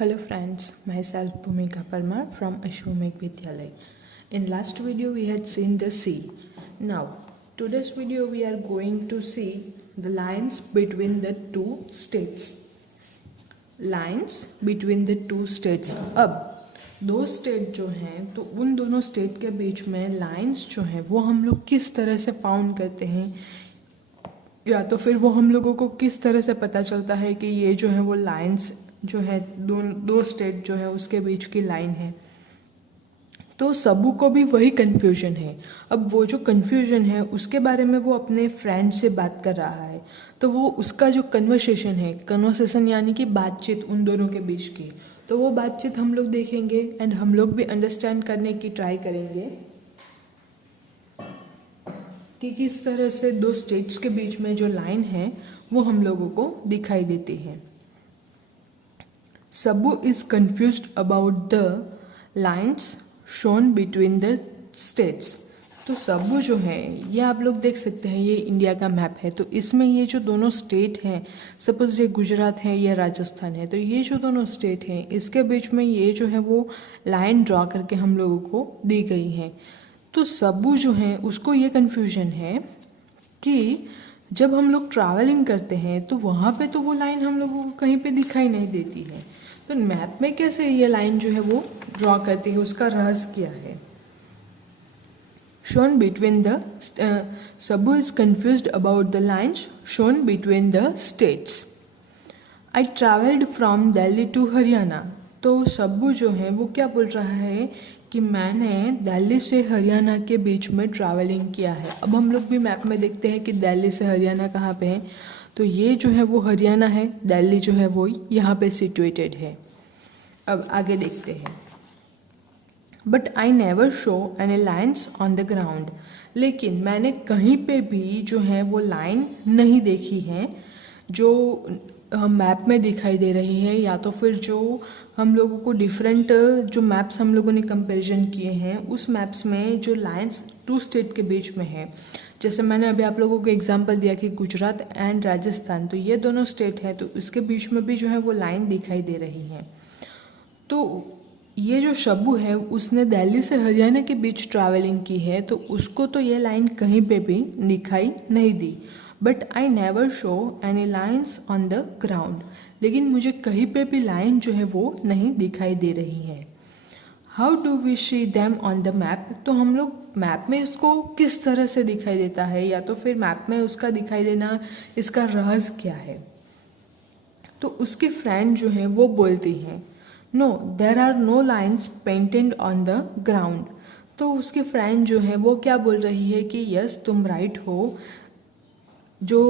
Hello friends, myself Bhumika Parmar from Ashwamekh Vidyalay. In last video we had seen the sea. Now today's video we are going to see the lines between the two states. Lines between the two states. अब दो state जो हैं तो उन दोनों state के बीच में lines जो हैं वो हम लोग किस तरह से फाउंड करते हैं, या तो फिर वो हम लोगों को किस तरह से पता चलता है कि ये जो है वो लाइंस जो है दो स्टेट जो है उसके बीच की लाइन है। तो सबू को भी वही कन्फ्यूजन है। अब वो जो कन्फ्यूजन है उसके बारे में वो अपने फ्रेंड से बात कर रहा है, तो वो उसका जो कन्वर्सेशन यानी कि बातचीत उन दोनों के बीच की, तो वो बातचीत हम लोग देखेंगे एंड हम लोग भी अंडरस्टैंड करने की ट्राई करेंगे कि किस तरह से दो स्टेट्स के बीच में जो लाइन है वो हम लोगों को दिखाई देती है। Sabbu is confused about the lines shown between the states. तो सबू जो है ये आप लोग देख सकते हैं, ये इंडिया का मैप है। तो इसमें ये जो दोनों स्टेट हैं, सपोज ये गुजरात है या राजस्थान है, तो ये जो दोनों स्टेट हैं इसके बीच में ये जो है वो लाइन ड्रॉ करके हम लोगों को दी गई है। तो सबू जो है उसको ये कन्फ्यूजन है कि जब हम लोग ट्रैवलिंग करते हैं तो वहाँ पे तो वो लाइन हम लोगों को कहीं पे दिखाई नहीं देती है, तो मैप में कैसे ये लाइन जो है वो ड्रॉ करती है, उसका राज क्या है। Shown between the Sabu is confused about the lines shown between the states. I travelled from Delhi to Haryana. तो सबू जो है वो क्या बोल रहा है कि मैंने दिल्ली से हरियाणा के बीच में ट्रैवलिंग किया है। अब हम लोग भी मैप में देखते हैं कि दिल्ली से हरियाणा कहाँ पे है, तो ये जो है वो हरियाणा है, दिल्ली जो है वो यहाँ पे सिचुएटेड है। अब आगे देखते हैं। But I never show any lines on the ground. लेकिन मैंने कहीं पे भी जो है वो लाइन नहीं देखी है जो मैप में दिखाई दे रही है, या तो फिर जो हम लोगों को डिफरेंट जो मैप्स हम लोगों ने कंपैरिजन किए हैं उस मैप्स में जो लाइंस टू स्टेट के बीच में है। जैसे मैंने अभी आप लोगों को एग्जांपल दिया कि गुजरात एंड राजस्थान, तो ये दोनों स्टेट है, तो उसके बीच में भी जो है वो लाइन दिखाई दे रही है। तो ये जो शब्बू है उसने दिल्ली से हरियाणा के बीच ट्रैवलिंग की है, तो उसको तो ये लाइन कहीं पे भी दिखाई नहीं दी। But I never show any lines on the ground. लेकिन मुझे कहीं पे भी लाइन जो है वो नहीं दिखाई दे रही है। How do we see them on the map. तो हम लोग मैप में इसको किस तरह से दिखाई देता है, या तो फिर मैप में उसका दिखाई देना इसका राज क्या है। तो उसकी फ्रेंड जो है वो बोलती हैं no there are no lines painted on the ground. तो उसकी फ्रेंड जो है वो क्या बोल रही है कि यस तुम राइट हो, जो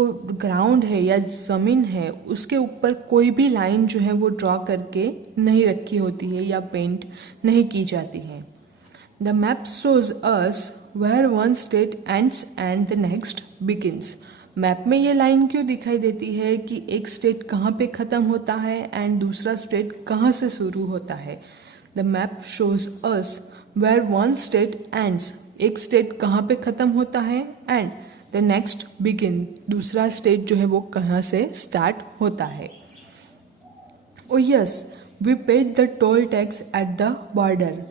ग्राउंड है या ज़मीन है उसके ऊपर कोई भी लाइन जो है वो ड्रॉ करके नहीं रखी होती है या पेंट नहीं की जाती है। The map shows us where one state ends and the next begins. Map में ये लाइन क्यों दिखाई देती है कि एक स्टेट कहाँ पे ख़त्म होता है एंड दूसरा स्टेट कहाँ से शुरू होता है। The map shows us where one state ends, एक स्टेट कहाँ पे ख़त्म होता है, एंड द नेक्स्ट बिगिन, दूसरा स्टेट जो है वो कहाँ से स्टार्ट होता है। Oh yes we paid the toll tax at the border.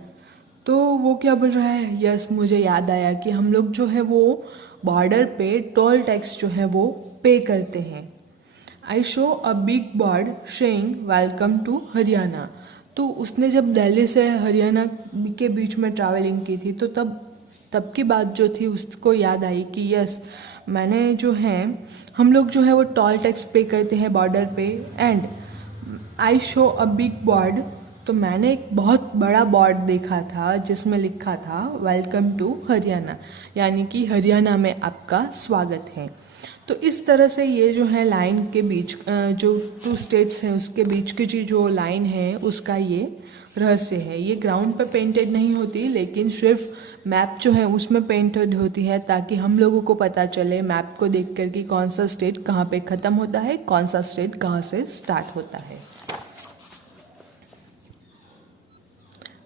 तो वो क्या बोल रहा है, यस मुझे याद आया कि हम लोग जो है वो बॉर्डर पे टोल टैक्स जो है वो पे करते हैं। I saw a big board saying welcome to Haryana. तो उसने जब दिल्ली से हरियाणा के बीच में ट्रैवलिंग की थी, तो तब की बात जो थी उसको याद आई कि यस मैंने जो है हम लोग जो है वो टोल टैक्स पे करते हैं बॉर्डर पे। And I saw a big board, तो मैंने एक बहुत बड़ा बोर्ड देखा था जिसमें लिखा था वेलकम टू हरियाणा, यानी कि हरियाणा में आपका स्वागत है। तो इस तरह से ये जो है लाइन के बीच जो टू स्टेट्स हैं उसके बीच की जो लाइन है उसका ये रहस्य है। ये ग्राउंड पे पेंटेड नहीं होती, लेकिन सिर्फ मैप जो है उसमें पेंटेड होती है ताकि हम लोगों को पता चले मैप को देख कर कि कौन सा स्टेट कहाँ पे ख़त्म होता है, कौन सा स्टेट कहाँ से स्टार्ट होता है।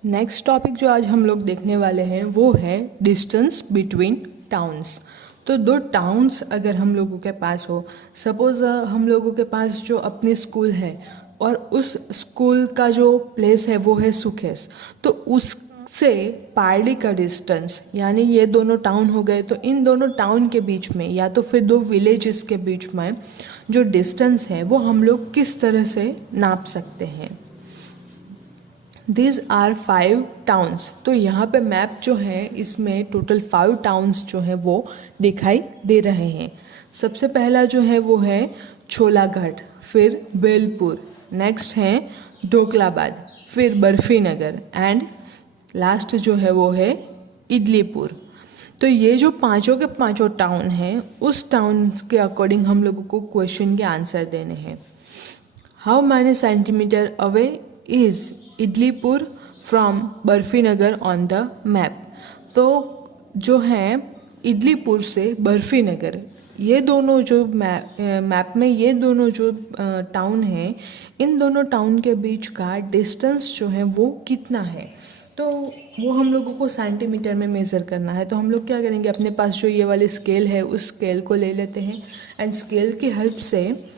नेक्स्ट टॉपिक जो आज हम लोग देखने वाले हैं वो है डिस्टेंस बिटवीन टाउन्स। तो दो टाउन्स अगर हम लोगों के पास हो, सपोज हम लोगों के पास जो अपनी स्कूल है और उस स्कूल का जो प्लेस है वो है सुखेस, तो उससे पारडी का डिस्टेंस, यानी ये दोनों टाउन हो गए, तो इन दोनों टाउन के बीच में या तो फिर दो विलेजेस के बीच में जो डिस्टेंस है वो हम लोग किस तरह से नाप सकते हैं। These are 5 towns. तो यहाँ पे मैप जो है इसमें टोटल 5 टाउन्स जो हैं वो दिखाई दे रहे हैं। सबसे पहला जो है वो है छोलाघाट, फिर बेलपुर, नेक्स्ट है ढोकलाबाद, फिर बर्फी नगर एंड लास्ट जो है वो है इडलीपुर। तो ये जो पांचों के पांचों टाउन हैं उस टाउन के अकॉर्डिंग हम लोगों को क्वेश्चन के आंसर देने हैं। How many centimetre away is Idlipur from Barfi Nagar on the map. तो जो है इडलीपुर से बर्फी नगर, ये दोनों जो मैप में ये दोनों जो टाउन हैं, इन दोनों टाउन के बीच का डिस्टेंस जो है वो कितना है, तो वो हम लोगों को सेंटीमीटर में मेज़र करना है। तो हम लोग क्या करेंगे, अपने पास जो ये वाली स्केल है उस स्केल को ले लेते हैं एंड स्केल की हेल्प से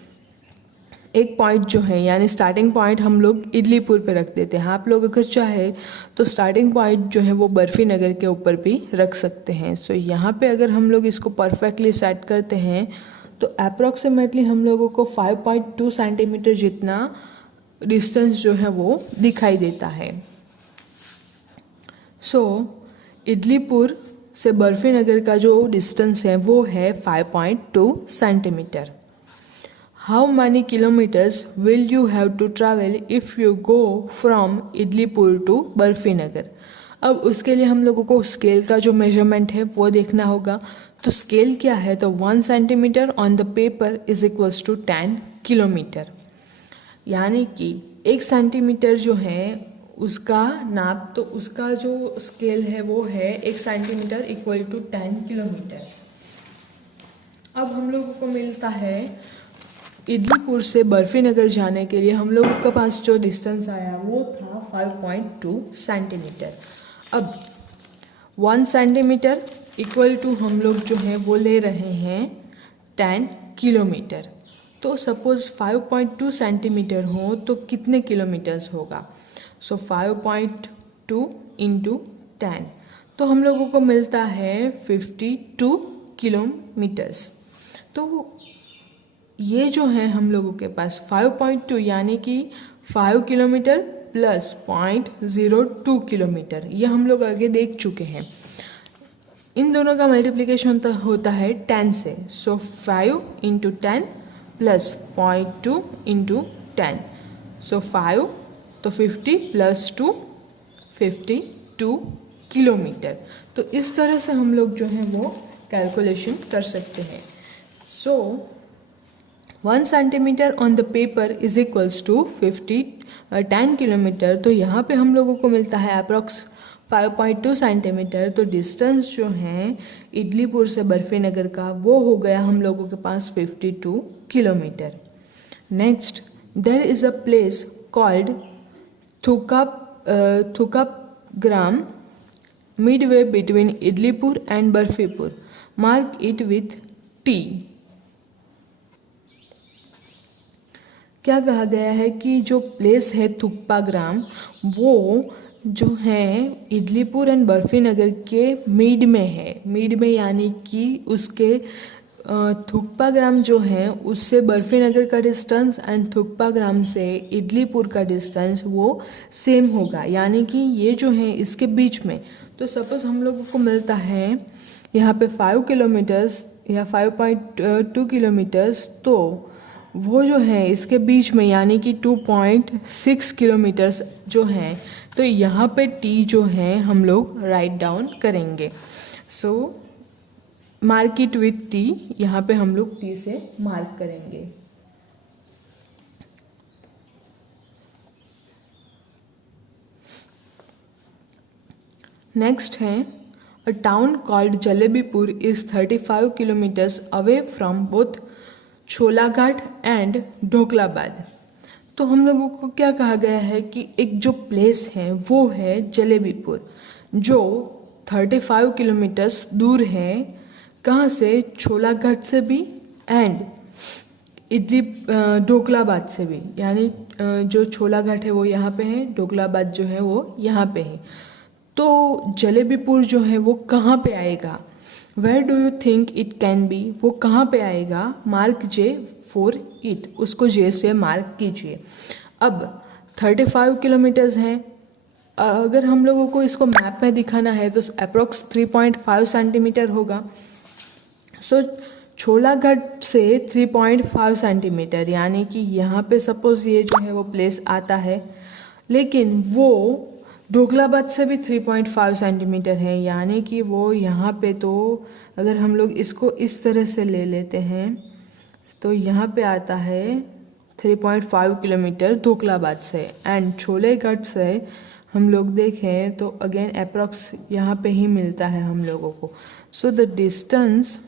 एक पॉइंट जो है यानी स्टार्टिंग पॉइंट हम लोग इडलीपुर पे रख देते हैं। आप लोग अगर चाहे तो स्टार्टिंग पॉइंट जो है वो बर्फी नगर के ऊपर भी रख सकते हैं। सो यहाँ पे अगर हम लोग इसको परफेक्टली सेट करते हैं तो अप्रॉक्सीमेटली हम लोगों को 5.2 सेंटीमीटर जितना डिस्टेंस जो है वो दिखाई देता है। सो इडलीपुर से बर्फी नगर का जो डिस्टेंस है वो है 5.2 centimetre. How many kilometres will you have to travel if you go from Idlipur to Barfi Nagar. अब उसके लिए हम लोगों को स्केल का जो मेजरमेंट है वो देखना होगा। तो स्केल क्या है, तो 1 centimetre on the paper is equals to 10 kilometre, यानी कि 1 सेंटीमीटर जो है उसका नाप, तो उसका जो स्केल है वो है 1 सेंटीमीटर इक्वल टू 10 किलोमीटर। अब हम लोगों को मिलता है इडलीपुर से बर्फी नगर जाने के लिए हम लोगों के पास जो डिस्टेंस आया वो था 5.2 सेंटीमीटर। अब 1 सेंटीमीटर इक्वल टू हम लोग जो है वो ले रहे हैं 10 किलोमीटर। तो सपोज 5.2 सेंटीमीटर हो तो कितने किलोमीटर्स होगा, सो 5.2 इंटू 10, तो हम लोगों को मिलता है 52 किलोमीटर्स। तो ये जो है हम लोगों के पास 5.2 यानी कि 5 किलोमीटर प्लस 0.02 किलोमीटर, ये हम लोग आगे देख चुके हैं। इन दोनों का मल्टीप्लिकेशन होता है 10 से, सो 5 इंटू 10 प्लस 0.2 इंटू 10, सो 5 तो 50 प्लस 2 52 किलोमीटर। तो इस तरह से हम लोग जो है वो कैलकुलेशन कर सकते हैं। So 1 centimetre on the paper is equals to 10 kilometre. तो यहाँ पे हम लोगों को मिलता है अप्रॉक्स 5.2 सेंटीमीटर। तो डिस्टेंस जो है इडलीपुर से बर्फी नगर का वो हो गया हम लोगों के पास 52 kilometre. Next, there is a place called Thukapgram midway between Idlipur and Barfipur, mark it with T। क्या कहा गया है कि जो प्लेस है थुक्पाग्राम वो जो है इडलीपुर एंड बर्फी नगर के मिड में है। मिड में यानी कि उसके थुक्पाग्राम जो है उससे बर्फी नगर का डिस्टेंस एंड थुक्पाग्राम से इडलीपुर का डिस्टेंस वो सेम होगा, यानी कि ये जो है इसके बीच में। तो सपोज हम लोगों को मिलता है यहाँ पे 5 किलोमीटर्स या 5.2 किलोमीटर्स, तो वो जो है इसके बीच में यानी कि 2.6 किलोमीटर्स जो हैं, तो यहाँ पे T जो है हम लोग राइट डाउन करेंगे। सो मार्क इट विथ T, यहाँ पे हम लोग T से मार्क करेंगे। नेक्स्ट है a town called Jalebipur is 35 kilometres away from both Cholaghat and Dhoklabad. तो हम लोगों को क्या कहा गया है कि एक जो प्लेस है वो है जलेबीपुर, जो 35 किलोमीटर्स दूर है, कहाँ से, छोलाघाट से भी एंड ढोकलाबाद से भी, यानी जो छोला घाट है वो यहाँ पे है, ढोकलाबाद जो है वो यहाँ पे है। तो जलेबीपुर जो है वो कहाँ पे आएगा? Where do you think it can be? वो कहाँ पे आएगा? मार्क जे फॉर इट, उसको जे से मार्क कीजिए। अब 35 किलोमीटर्स हैं। अगर हम लोगों को इसको मैप में दिखाना है तो अप्रोक्स 3.5 सेंटीमीटर होगा। सो छोलाघाट से 3.5 सेंटीमीटर, यानी कि यहाँ पे सपोज ये जो है वो प्लेस आता है, लेकिन वो ढोकलाबाद से भी 3.5 सेंटीमीटर है, यानी कि वो यहाँ पे, तो अगर हम लोग इसको इस तरह से ले लेते हैं तो यहाँ पे आता है 3.5 किलोमीटर ढोकलाबाद से। एंड छोलेघाट से हम लोग देखें तो अगेन अप्रॉक्स यहाँ पे ही मिलता है हम लोगों को। सो द डिस्टेंस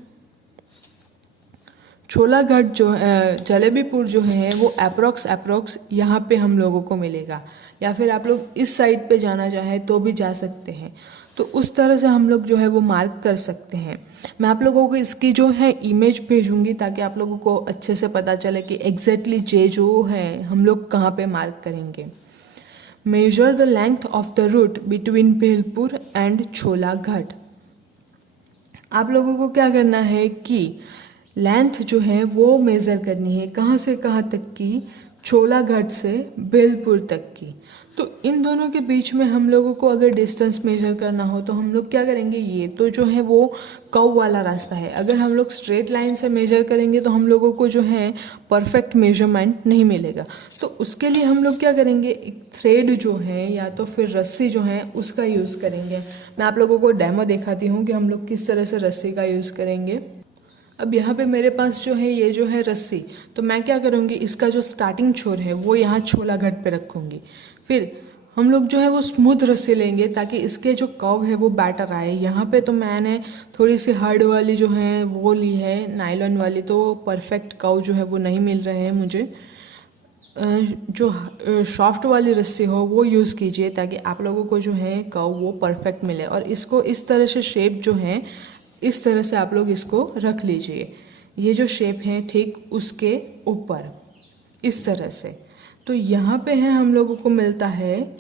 छोलाघाट जो जलेबीपुर जो है वो अप्रॉक्स यहाँ पे हम लोगों को मिलेगा, या फिर आप लोग इस साइड पे जाना चाहें तो भी जा सकते हैं। तो उस तरह से हम लोग जो है वो मार्क कर सकते हैं। मैं आप लोगों को इसकी जो है इमेज भेजूंगी ताकि आप लोगों को अच्छे से पता चले कि एग्जैक्टली जे जो है हम लोग कहाँ पे मार्क करेंगे। Measure the length of the route between Bhelpur and Cholaghat. आप लोगों को क्या करना है कि लेंथ जो है वो मेज़र करनी है, कहाँ से कहाँ तक की? छोलाघाट से भेलपुर तक की। तो इन दोनों के बीच में हम लोगों को अगर डिस्टेंस मेजर करना हो तो हम लोग क्या करेंगे, ये तो जो है वो कर्व वाला रास्ता है। अगर हम लोग स्ट्रेट लाइन से मेजर करेंगे तो हम लोगों को जो है परफेक्ट मेजरमेंट नहीं मिलेगा। तो उसके लिए हम लोग क्या करेंगे, एक थ्रेड जो है या तो फिर रस्सी जो है उसका यूज़ करेंगे। मैं आप लोगों को डेमो दिखाती हूँ कि हम लोग किस तरह से रस्सी का यूज़ करेंगे। अब यहाँ पे मेरे पास जो है ये जो है रस्सी, तो मैं क्या करूँगी, इसका जो स्टार्टिंग छोर है वो यहाँ छोलाघाट पे रखूँगी। फिर हम लोग जो है वो स्मूथ रस्सी लेंगे ताकि इसके जो कर्व है वो बैटर आए। यहाँ पे तो मैंने थोड़ी सी हार्ड वाली जो है वो ली है, नायलॉन वाली, तो परफेक्ट कर्व जो है वो नहीं मिल रहे हैं मुझे। जो सॉफ्ट वाली रस्सी हो वो यूज़ कीजिए ताकि आप लोगों को जो है कर्व वो परफेक्ट मिले। और इसको इस तरह से शेप जो है इस तरह से आप लोग इसको रख लीजिए। ये जो शेप है ठीक उसके ऊपर इस तरह से। तो यहाँ पे है हम लोगों को मिलता है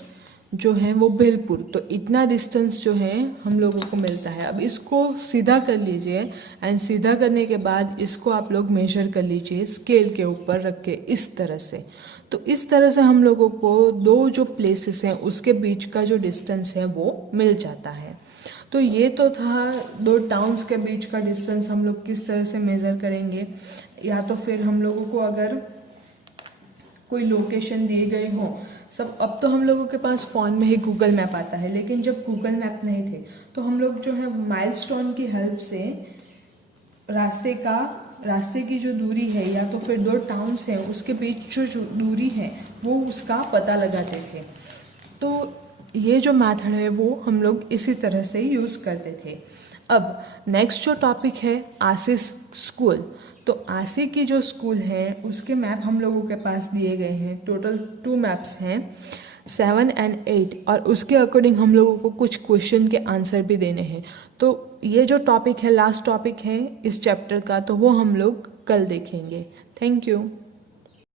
जो है वो भेलपुर। तो इतना डिस्टेंस जो है हम लोगों को मिलता है। अब इसको सीधा कर लीजिए एंड सीधा करने के बाद इसको आप लोग मेजर कर लीजिए स्केल के ऊपर रख के इस तरह से। तो इस तरह से हम लोगों को दो जो प्लेसेस हैं उसके बीच का जो डिस्टेंस है वो मिल जाता है। तो ये तो था दो टाउन्स के बीच का डिस्टेंस हम लोग किस तरह से मेज़र करेंगे। या तो फिर हम लोगों को अगर कोई लोकेशन दी गई हो, सब अब तो हम लोगों के पास फ़ोन में ही गूगल मैप आता है, लेकिन जब गूगल मैप नहीं थे तो हम लोग जो है माइलस्टोन की हेल्प से रास्ते की जो दूरी है या तो फिर दो टाउन्स हैं उसके बीच जो दूरी है वो उसका पता लगाते थे। तो ये जो मेथड है वो हम लोग इसी तरह से यूज़ करते थे। अब नेक्स्ट जो टॉपिक है आशीष स्कूल। तो आशी की जो स्कूल है उसके मैप हम लोगों के पास दिए गए हैं। टोटल 2 मैप्स हैं, 7 और 8, और उसके अकॉर्डिंग हम लोगों को कुछ क्वेश्चन के आंसर भी देने हैं। तो ये जो टॉपिक है लास्ट टॉपिक है इस चैप्टर का, तो वो हम लोग कल देखेंगे। Thank you.